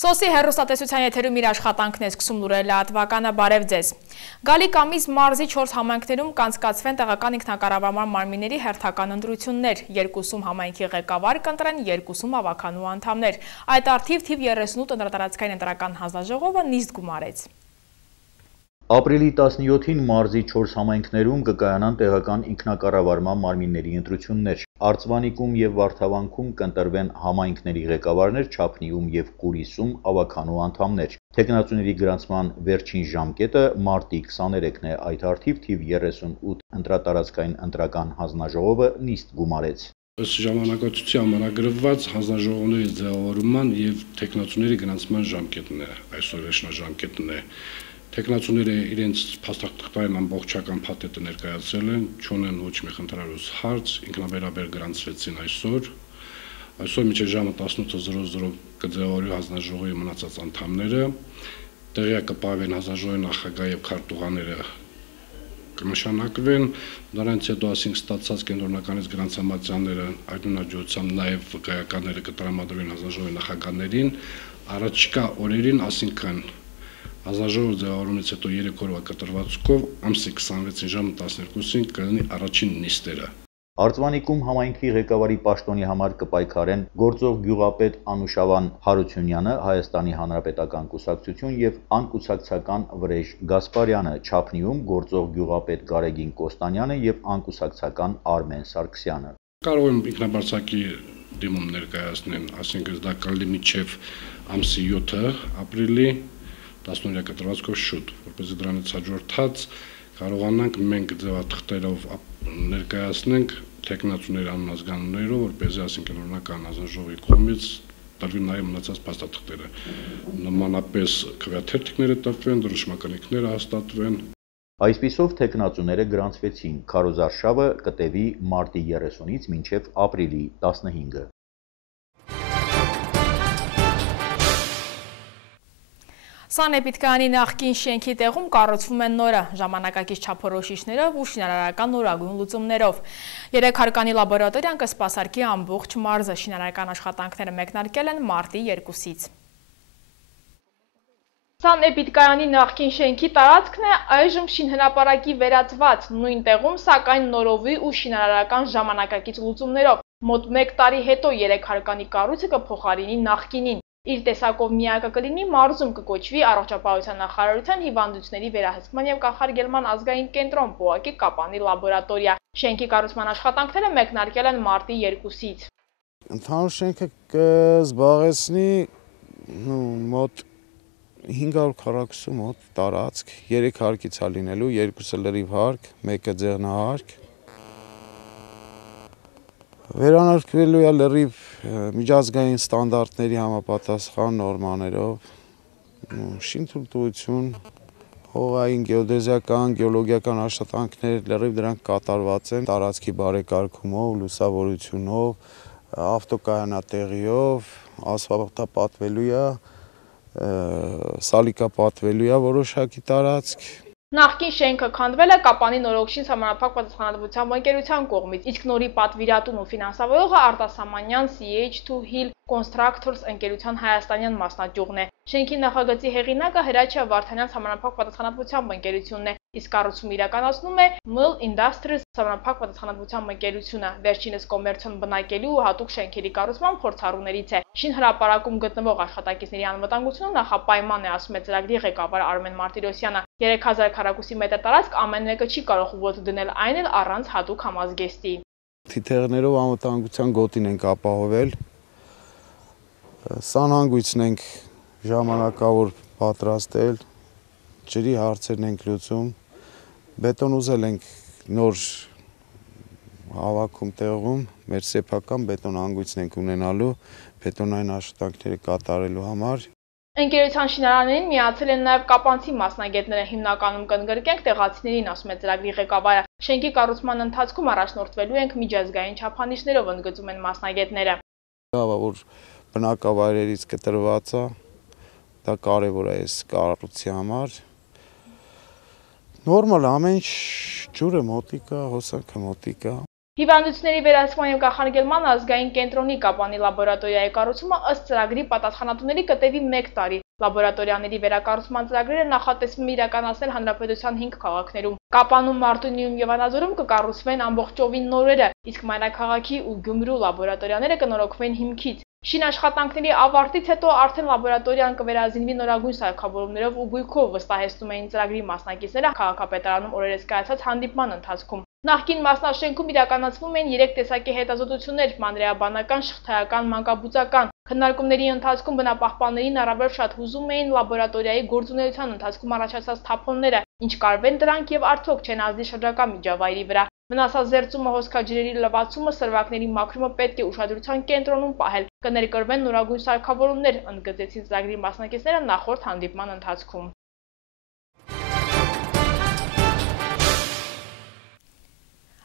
Սոսի հեռուստատեսության եթերում իր աշխատանքն է սկսում լուրերը լրատվականը, բարև ձեզ։ Գալիք ամիս մարզի 4 համայնքներում կանցկացվեն տեղական ինքնակառավարման մարմինների հերթական ընտրություններ, 2 համայնքի ղեկավար կընտրեն, 2 ավականու անդամներ։ Այդ առթիվ թիվ 38 ընտրատարածքային ընտրական հանձնաժողովը նիստ գումարեց։ Ապրիլի 17-ին մարզի 4 համայնքներում կկայանան տեղական ինքնակառավարման մարմինների ընտրություններ։ Արծվանիկում եւ Վարդավանքում կընտրվեն համայնքների ղեկավարներ, Չափնիում եւ Կուրիսում ավականու անդամներ։ Թեկնածուների գրանցման վերջին ժամկետը մարտի 23-ն է, այդ առթիվ թիվ 38 ընտրատարածքային ընտրական հանձնաժողովը նիստ գումարեց։ Ըստ ժամանակացույցի ամենագրված հանձնաժողովների ձևավորման եւ թեկնածուների գրանցման ժամկետն է, այսօր վերջնաժամկետն է։ Թեկնածուները իրենց փաստաթղթային ամբողջական փաթեթը ներկայացրել են, չունեն ոչ մի խնդրարուս հարց, ինքնաբերաբեր գրանցվեցին այսօր։ Այսօր մինչև ժամը 18:00 կձևավորվի հանձնաժողովի մնացած անդամները, տեղյակ կպահվեն հանձնաժողովի նախագահ եւ քարտուղաները կնշանակվեն, նրանց հետո ասինքն ստացած կենտրոնականից գրանցամատյանները այդունաջությամբ նաեւ վկայականները կտրամադրվեն հանձնաժողովի նախագահներին, առաջիկա օրերին, ասինքն հանձնաժողովի ձևավորումից հետո 3 օրվա կտրվածքով ամսի 26-ին ժամը 12-ին կլինի առաջին նիստերը։ Արծվանիկում համայնքի ղեկավարի պաշտոնի համար կպայքարեն գործող գյուղապետ Անուշավան Հարությունյանը, Հայաստանի Հանրապետական կուսակցություն եւ անկուսակցական Վրեժ Գասպարյանը, Չափնիում գործող գյուղապետ Գարեգին Կոստանյանը եւ անկուսակցական Արմեն Սարգսյանը։ Կարող են ինքնաբարձակի դիմում ներկայացնեն, ասինքն դա կլինի մինչև ամսի 7 ապրիլի 10-օրյա կտրվածքով շուտ, որպեսզի դրանից հաջորդած կարողանանք մենք ձևաթղթերով ներկայացնենք թեկնածուների անունազգանուններով, որպեսզի ասինքն կենտրոնական հանձնաժողովի կողմից տրվի նաև մնացած փաստաթղթերը։ Նմանապես քվեաթերթիկները տպվեն, դրոշմականիկները հաստատվեն։ Այսպիսով թեկնածուները գրանցվեցին, քարոզարշավը կտևի մարտի 30-ից մինչև ապրիլի 15-ը։ Սանեպիտկայանի նախկին շենքի տեղում կառուցվում են նորը, ժամանակակից չափորոշիչներով ու շինարարական նորագույն լուծումներով։ 3 հարկանի լաբորատորիան կսպասարկի ամբողջ մարզը, շինարարական աշխատանքները մեկնարկել են մարտի 2-ից։ Սանեպիտկայանի նախկին շենքի տարածքն է այժմ շինհրապարակի վերածված, նույն տեղում սակայն նորովի ու շինարարական ժամանակակից լուծումներով։ Մոտ 1 տարի հետո 3 հարկանի կառույցը կփոխարինի նախկինին։ Իր տեսակով միակը կլինի մարզում, կկոչվի Առողջապահության նախարարության հիվանդությունների վերահսկման եւ կանխարգելման ազգային կենտրոն, ՊՕԱԿ-ի Կապանի լաբորատորիա։ Շենքի կառուցման աշխատանքները մեկնարկել են մարտի 2-ից։ Ընդհանուր շենքը կզբաղեցնի մոտ 500 քառակուսու մոտ տարածք, 3 հարկից է լինելու, 2-ը լրիվ հարկ, 1-ը ձեղնահարկ։ Վերանորոգվելու է լրիվ միջազգային ստանդարտների համապատասխան նորմաներով, շինթույլտվություն, հողային, գեոդեզիական, գեոլոգիական աշխատանքներ լրիվ դրանք կատարված են տարածքի բարեկարգումով, լուսավորությունով, ավտոկայանատեղիով, ասֆալտապատվելու է, սալիկապատվելու է որոշակի տարածք։ Նախկին շենքը քանդվել է Կապանի նորոգշին սահմանափակ պատասխանատվությամբ ընկերության կողմից, իսկ նորի պատվիրատուն ու ֆինանսավորողը Արտասամանյան CH2 Hill Constructors ընկերության հայաստանյան մասնաճյուղն է։ Շենքի նախագծի հեղինակը Հրաչյա Վարդանյան սահմանափակ պատասխանատվությամբ ընկերությունն է, իսկ կառուցումը իրականացնում է Mill Industries սահմանափակ պատասխանատվությամբ ընկերությունը։ Վերջինս կոմերցիոն բնակելի ու հատուկ շենքերի կառուցման փորձառուներից է։ Շինհրապարակում գտնվող աշխատակիցների անվտանգությունը նախապայման է, ասում է ծրագրի ղեկավար Արմեն Մարտիրոսյանը։ 3000 քառակուսի մետր տարածք ամեն մեկը չի կարող ոտ դնել, այն էլ առանց հատուկ համազգեստի։ Թիթեղներով անվտանգության գոտին ենք ապահովել։ Սանհանգույցն ենք ժամանակավոր պատրաստել, ջրի հարցերն ենք լուծում, բետոն ուզել ենք նոր հավաքում տեղում, մեր սեփական բետոն անգույցն ենք ունենալու, բետոնային աշխատանքները կատարելու համար։ Ընկերության շինարարներին միացել են նաև կապանցի մասնագետները, հիմնականում կընդգրկենք տեղացիներին, ասում է ծրագրի ղեկավարը։ Շենքի կառուցման ընթացքում առաջնորդվելու ենք միջազգային չափանիշներով, ընդգծում են մասնագետները։ Որ բնակավայրերից կտրված է, դա կարևոր է այս կառույցի համար։ Նորմալ ամեն ինչ ջուրը մոտիկ է, հոսանքը մոտիկ է։ Հիվանդությունների վերահսկման և կանխարգելման ազգային կենտրոնի Կապանի լաբորատորիայի կառուցումը ըստ ծրագրի պատասխանատուների կտևի 1 տարի։ Լաբորատորիաների վերակառուցման ծրագրերը նախատեսվում է իրականացնել հանրապետության 5 քաղաքներում։ Կապանում, Մարտունիում և Վանաձորում կկառուցվեն ամբողջովին նորերը, իսկ Մայրաքաղաքի ու Գյումրու լաբորատորիաները կնորոգվեն հիմքից։ Շին աշխատանքների ավարտից հետո արդեն լաբորատորիան կվերազինվի նորագույն սարքավորումներով ու գույքով, վստահեցնում էին ծրագրի մասնակիցները քաղաքապետարանում օրերս կայացած հանդիպման ընթացքում։ Նախկին մասնաշենքում իրականացվում էին 3 տեսակի հետազոտություններ՝ մանրէաբանական, շղթայական, մանկաբուծական։ Քննարկումների ընթացքում բնապահպաններին առավել շատ հուզում էին լաբորատորիայի գործունեության ընթացքում առաջացած թափոնները, ինչ կարվեն դրանք եւ արդյոք չեն ազդի շրջակա միջավայրի վրա։ Վնասազերծումը, հոսքաջրերի լվացումը, սրվակների մաքրումը պետք է ուշադրության կենտրոնում պահել։ Կներկրվեն նորագույն սարքավորումներ, ընդգծեցին ծրագրի մասնակիցները նախորդ հանդիպման ընթացքում։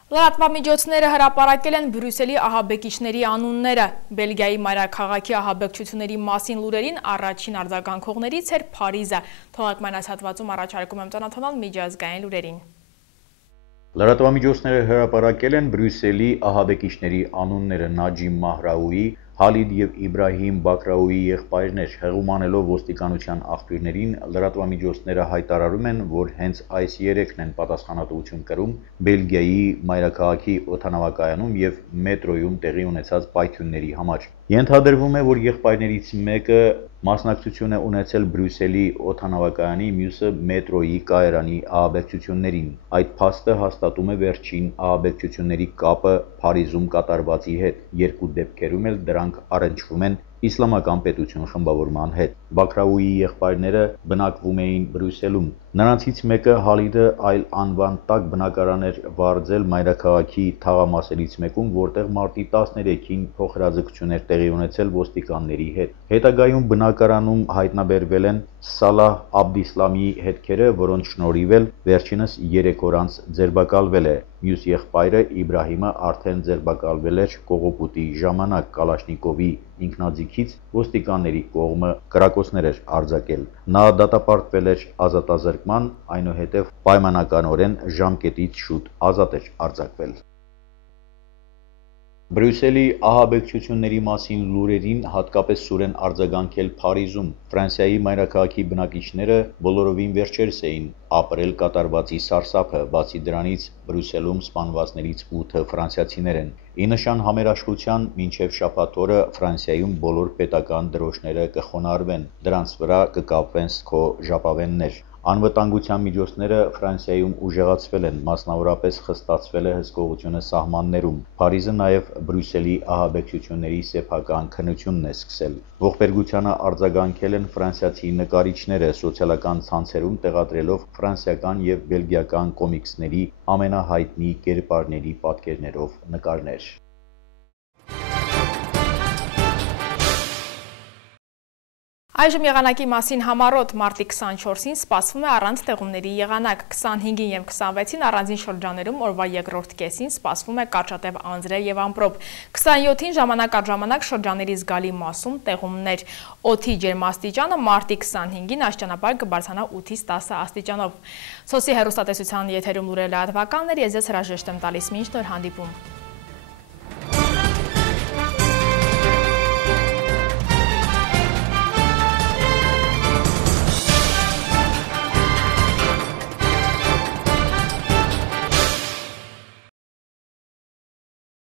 Լրատվամիջոցները հրապարակել են Բրյուսելի ահաբեկիչների անունները։ Բելգիայի մայրաքաղաքի ահաբեկչությունների մասին լուրերին առաջին արձագանքողներից էր Փարիզը։ Թողարկման այս հատվածում առաջարկում եմ ծանոթանալ միջազգային լուրերին։ Լրատվամիջոցները հրապարակել են Բրյուսելի ահաբեկիչների անունները՝ Նաջիմ Մահրաուի, Հալիդ և Իբրահիմ Բաքրաուի եղբայրներ։ Հեղումանելով ոստիկանության աղբյուրներին, լրատվամիջոցները հայտարարում են, որ հենց այս երեքն են պատասխանատվություն կրում Բելգիայի մայրաքաղաքի օդանավակայանում և մետրոյում տեղի ունեցած պայթյունների համար։ Ենթադրվում է, որ եղբայրներից մեկը մասնակցություն է ունեցել Բրյուսելի օդանավակայանի, մյուսը մետրոյի կայարանի ահաբեկչություններին։ Այդ փաստը հաստատում է վերջին ահաբեկչությունների կապը Փարիզում կատարվածի հետ։ Երկու դեպքերում էլ դրանք առնչվում են Իսլամական պետություն խմբավորման հետ։ Բաքրաուի եղբայրները բնակվում էին Բրյուսելում։ Նրանցից մեկը Հալիդը այլ անվան տակ բնակարան էր վարձել մայրաքաղաքի թաղամասերից մեկում, որտեղ մարտի 13-ին փոխհրաձգություն էր տեղի ունեցել ոստիկանների հետ։ Հետագայում բնակարանում հայտնաբերվել են Սալահ Աբդիսլամի հետքերը, որոնց շնորհիվ էլ վերջինս 3 օր անց ձերբակալվել է։ Մյուս եղբայրը Իբրահիմը արդեն ձերբակալվել էր կողոպուտի ժամանակ Կալաշնիկովի ինքնաձիգից ոստիկանների կողմը կրակոցներ էր արձակել։ Նա դատապարտվել էր ազատազրկման, այնուհետև պայմանականորեն ժամկետից շուտ ազատ էր արձակվել։ Բրյուսելի ահաբեկչությունների մասին լուրերին հատկապես սուր են արձագանքել Փարիզում։ Ֆրանսիայի մայրաքաղաքի բնակիչները բոլորովին վերջերս էին ապրել կատարվածի սարսափը, բացի դրանից Բրյուսելում սպանվածներից 8-ը ֆրանսիացիներ են։ Ի նշան համերաշխության մինչև շաբաթ օրը Ֆրանսիայում բոլոր պետական դրոշները կխոնարհվեն, դրանց վրա կկապվեն սթո ժապավեններ։ Անվտանգության միջոցները Ֆրանսիայում ուժեղացվել են, մասնավորապես խստացվել է հսկողությունը սահմաններում։ Փարիզը նաև Բրյուսելի ահաբեկչությունների սեփական քննությունն է սկսել։ Ողբերգությանը արձագանքել են ֆրանսիացի նկարիչները, սոցիալական ցանցերում տեղադրելով ֆրանսիական և բելգիական կոմիքսների ամենահայտնի կերպարների պատկերներով նկարներ։ Այժմ եղանակի մասին համառոտ մարտի 24-ին սպասվում է առանց տեղումների եղանակ, 25-ին և 26-ին առանձին շրջաներում օրվա երկրորդ կեսին սպասվում է կարճատև անձրև և ամպրոպ, 27-ին ժամանակ առ ժամանակ շրջաների զգալի մասում տեղումներ, օդի ջերմաստիճանը մարտի 25-ին աստիճանաբար կբարձրանա 8-ից 10 աստիճանով։ Սոսի հեռուստատեսության եթերում լուրերը լրատվականներ, ես ձեզ հրաժեշտ եմ տալիս, մինչ նոր հանդիպում։